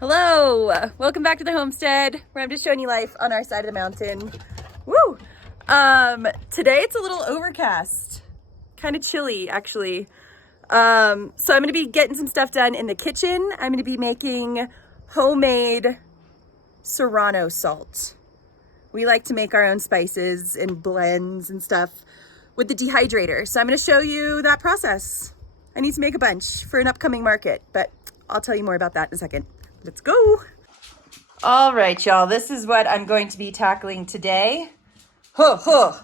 Hello, welcome back to the homestead where I'm just showing you life on our side of the mountain. Woo! Today it's a little overcast, kind of chilly actually. So I'm gonna be getting some stuff done in the kitchen. I'm gonna be making homemade Serrano salt. We like to make our own spices and blends and stuff with the dehydrator. So I'm gonna show you that process. I need to make a bunch for an upcoming market, but I'll tell you more about that in a second. Let's go. All right, y'all, this is what I'm going to be tackling today. All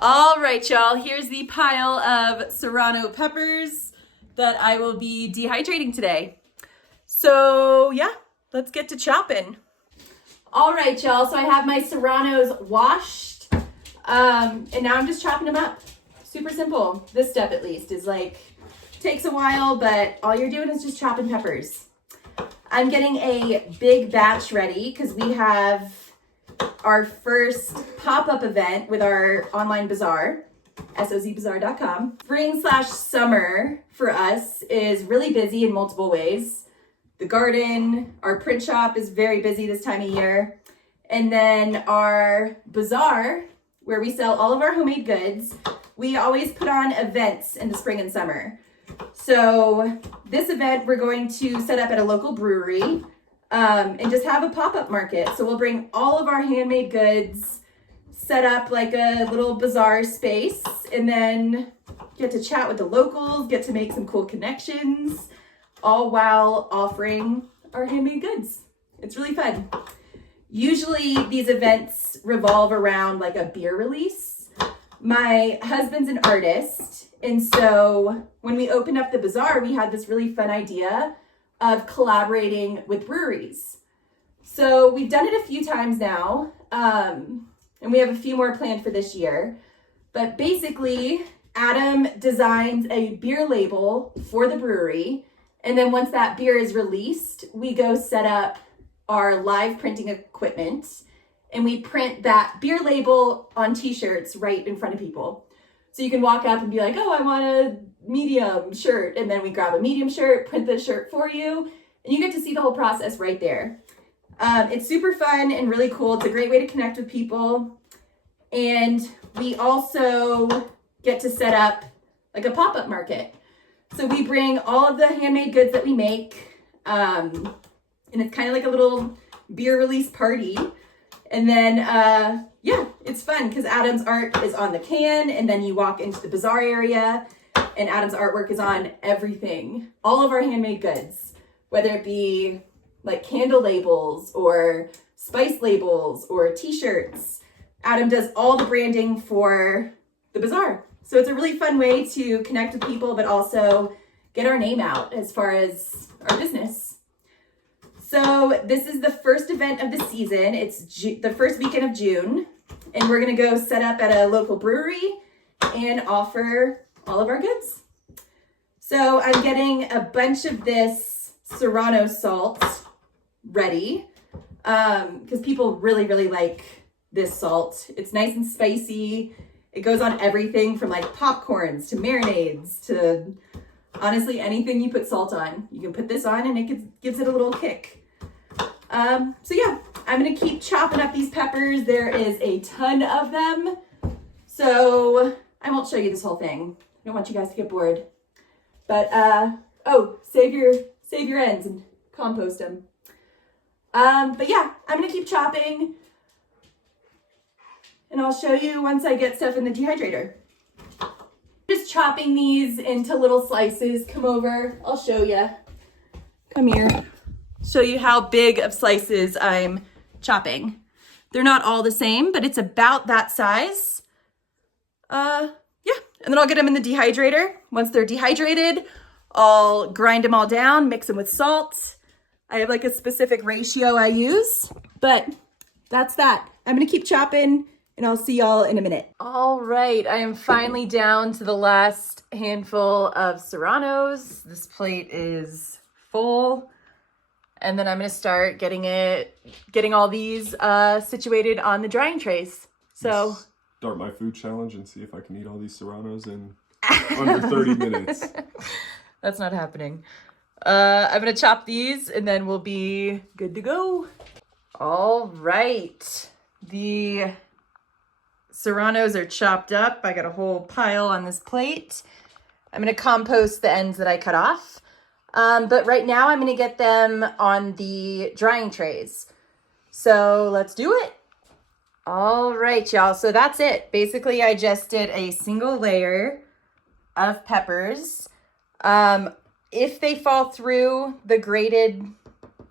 right, y'all, here's the pile of Serrano peppers that I will be dehydrating today. So yeah, let's get to chopping. All right, y'all, so I have my Serranos washed, and now I'm just chopping them up. Super simple. This step at least is takes a while, but all you're doing is just chopping peppers. I'm getting a big batch ready because we have our first pop-up event with our online bazaar, sozbazaar.com. Spring/summer for us is really busy in multiple ways. The garden, our print shop is very busy this time of year. And then our bazaar, where we sell all of our homemade goods, we always put on events in the spring and summer. So this event we're going to set up at a local brewery and just have a pop-up market. So we'll bring all of our handmade goods, set up like a little bazaar space, and then get to chat with the locals, get to make some cool connections, all while offering our handmade goods. It's really fun. Usually these events revolve around like a beer release. My husband's an artist, and so when we opened up the bazaar, we had this really fun idea of collaborating with breweries. So we've done it a few times now, and we have a few more planned for this year. But basically, Adam designs a beer label for the brewery, and then once that beer is released, we go set up our live printing equipment, and we print that beer label on t-shirts right in front of people. So you can walk up and be like, oh, I want a medium shirt. And then we grab a medium shirt, print the shirt for you, and you get to see the whole process right there. It's super fun and really cool. It's a great way to connect with people. And we also get to set up like a pop-up market. So we bring all of the handmade goods that we make, and it's kind of like a little beer release party. And then, yeah, it's fun because Adam's art is on the can, and then you walk into the bazaar area and Adam's artwork is on everything. All of our handmade goods, whether it be like candle labels or spice labels or t-shirts. Adam does all the branding for the bazaar. So it's a really fun way to connect with people, but also get our name out as far as our business. So this is the first event of the season. It's the first weekend of June, and we're gonna go set up at a local brewery and offer all of our goods. So I'm getting a bunch of this Serrano salt ready because people really, really like this salt. It's nice and spicy. It goes on everything from like popcorns to marinades to honestly anything you put salt on. You can put this on and it gives it a little kick. So yeah, I'm gonna keep chopping up these peppers. There is a ton of them, so I won't show you this whole thing. I don't want you guys to get bored. But save your ends and compost them. But yeah, I'm gonna keep chopping, and I'll show you once I get stuff in the dehydrator. Just chopping these into little slices. Come over, I'll show you. Come here. Show you how big of slices I'm chopping. They're not all the same, but it's about that size. Yeah, and then I'll get them in the dehydrator. Once they're dehydrated, I'll grind them all down, mix them with salt. I have like a specific ratio I use, but that's that. I'm gonna keep chopping and I'll see y'all in a minute. All right, I am finally down to the last handful of Serranos. This plate is full. And then I'm gonna start getting all these situated on the drying trays. So start my food challenge and see if I can eat all these Serranos in under 30 minutes. That's not happening. I'm gonna chop these and then we'll be good to go. All right, the Serranos are chopped up. I got a whole pile on this plate. I'm gonna compost the ends that I cut off. But right now I'm gonna get them on the drying trays. So let's do it. All right, y'all, so that's it. Basically, I just did a single layer of peppers. If they fall through the grated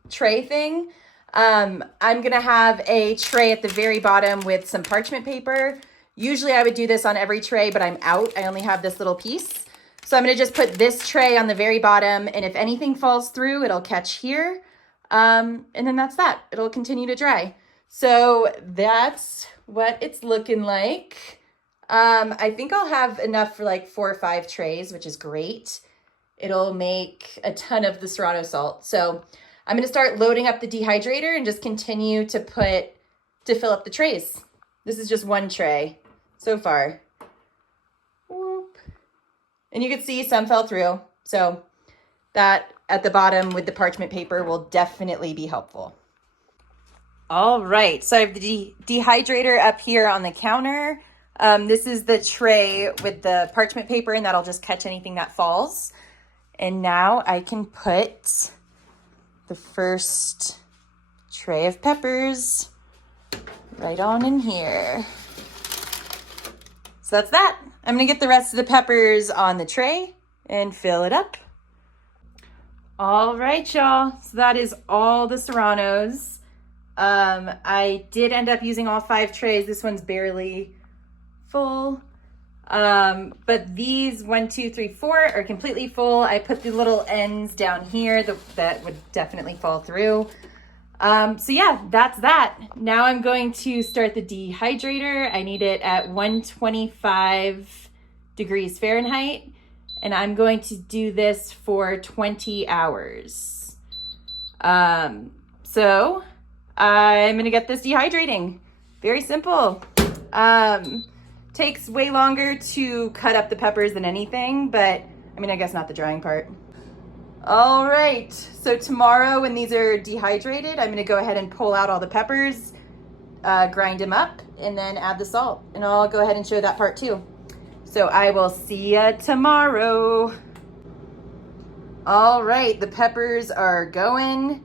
tray thing, I'm gonna have a tray at the very bottom with some parchment paper. Usually I would do this on every tray, but I'm out. I only have this little piece. So I'm gonna just put this tray on the very bottom, and if anything falls through, it'll catch here. And then that's that. It'll continue to dry. So that's what it's looking like. I think I'll have enough for like 4 or 5 trays, which is great. It'll make a ton of the Serrano salt. So I'm gonna start loading up the dehydrator and just continue to fill up the trays. This is just one tray so far. Whoop. And you can see some fell through. So that at the bottom with the parchment paper will definitely be helpful. All right, so I have the dehydrator up here on the counter. This is the tray with the parchment paper, and that'll just catch anything that falls. And now I can put the first tray of peppers right on in here. So that's that. I'm gonna get the rest of the peppers on the tray and fill it up. All right, y'all, so that is all the Serranos. I did end up using all 5 trays. This one's barely full. But these 1, 2, 3, 4 are completely full. I put the little ends down here that would definitely fall through. So yeah, that's that. Now I'm going to start the dehydrator. I need it at 125 degrees Fahrenheit, and I'm going to do this for 20 hours. So I'm gonna get this dehydrating. Very simple. Takes way longer to cut up the peppers than anything, but I mean, I guess not the drying part. All right, so tomorrow when these are dehydrated, I'm gonna go ahead and pull out all the peppers, grind them up, and then add the salt. And I'll go ahead and show that part too. So I will see ya tomorrow. All right, the peppers are going.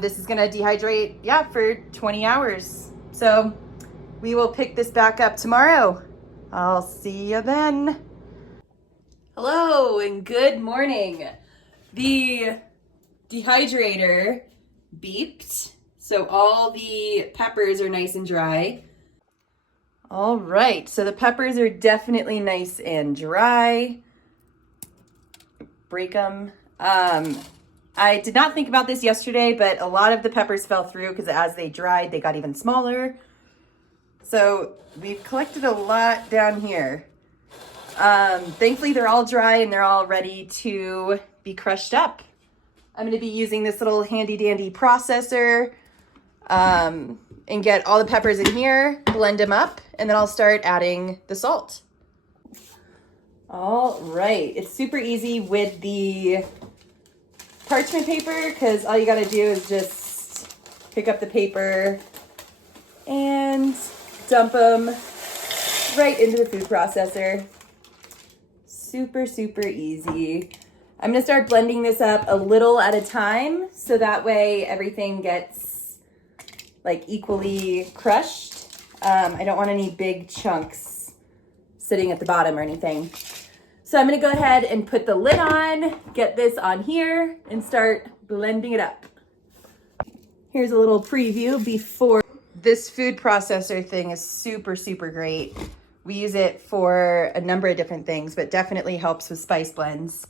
This is gonna dehydrate, yeah, for 20 hours. So we will pick this back up tomorrow. I'll see you then. Hello and good morning. The dehydrator beeped, so all the peppers are nice and dry. All right, so the peppers are definitely nice and dry. Break them. I did not think about this yesterday, but a lot of the peppers fell through because as they dried, they got even smaller. So we've collected a lot down here. Thankfully, they're all dry and they're all ready to be crushed up. I'm going to be using this little handy dandy processor and get all the peppers in here, blend them up, and then I'll start adding the salt. All right, it's super easy with the parchment paper because all you got to do is just pick up the paper and dump them right into the food processor. Super, super easy. I'm going to start blending this up a little at a time so that way everything gets like equally crushed. I don't want any big chunks sitting at the bottom or anything. So I'm going to go ahead and put the lid on, get this on here, and start blending it up. Here's a little preview before. This food processor thing is super, super great. We use it for a number of different things, but definitely helps with spice blends.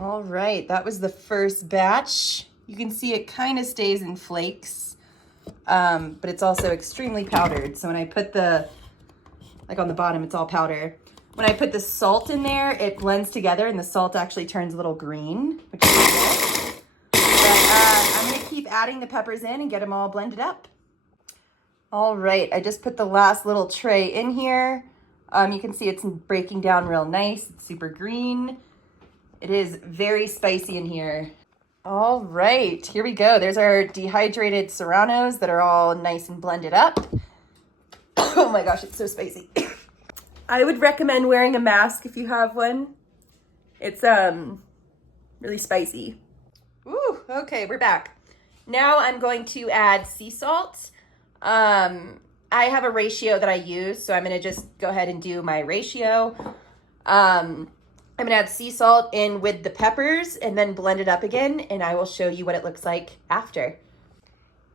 All right, that was the first batch. You can see it kind of stays in flakes, but it's also extremely powdered. So when I put like on the bottom, it's all powder. when I put the salt in there, it blends together and the salt actually turns a little green, which is good. But I'm gonna keep adding the peppers in and get them all blended up. All right, I just put the last little tray in here. You can see it's breaking down real nice. It's super green. It is very spicy in here. All right, here we go. There's our dehydrated serranos that are all nice and blended up. Oh my gosh, it's so spicy. I would recommend wearing a mask if you have one. It's really spicy. Ooh, okay, we're back. Now I'm going to add sea salt. I have a ratio that I use, so I'm gonna just go ahead and do my ratio. I'm gonna add sea salt in with the peppers and then blend it up again, and I will show you what it looks like after.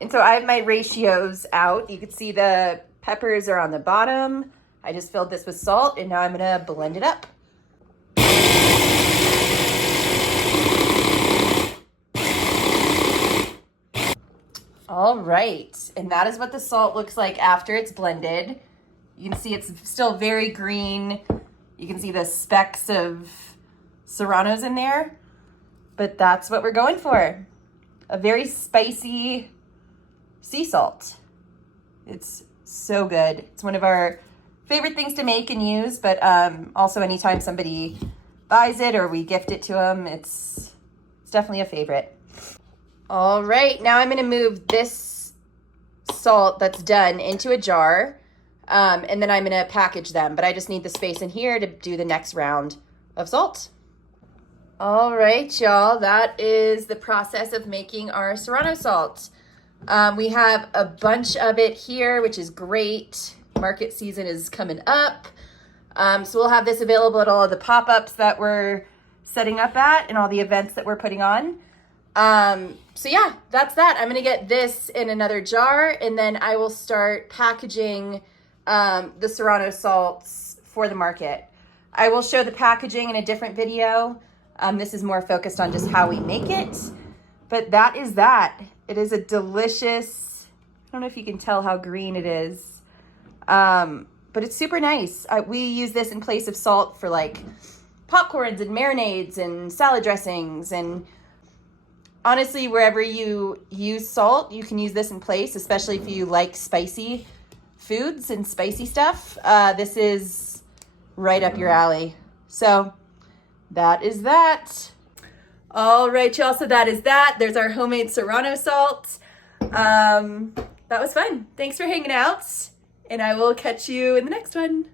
And so I have my ratios out. You can see the peppers are on the bottom. I just filled this with salt, and now I'm gonna blend it up. All right, and that is what the salt looks like after it's blended. You can see it's still very green. You can see the specks of serranos in there, but that's what we're going for. A very spicy sea salt. It's so good. It's one of our favorite things to make and use, but also anytime somebody buys it or we gift it to them, it's definitely a favorite. All right, now I'm gonna move this salt that's done into a jar, and then I'm gonna package them, but I just need the space in here to do the next round of salt. All right, y'all, that is the process of making our Serrano salt. We have a bunch of it here, which is great. Market season is coming up. So we'll have this available at all of the pop-ups that we're setting up at and all the events that we're putting on. So yeah, that's that. I'm gonna get this in another jar, and then I will start packaging the Serrano salts for the market. I will show the packaging in a different video. This is more focused on just how we make it, but that is that. It is a delicious, I don't know if you can tell how green it is, but it's super nice. We use this in place of salt for like popcorns and marinades and salad dressings, and honestly, wherever you use salt, you can use this in place, especially if you like spicy foods and spicy stuff. This is right up your alley. So that is that. All right, y'all, so that is that. There's our homemade Serrano salt. That was fun. Thanks for hanging out, and I will catch you in the next one.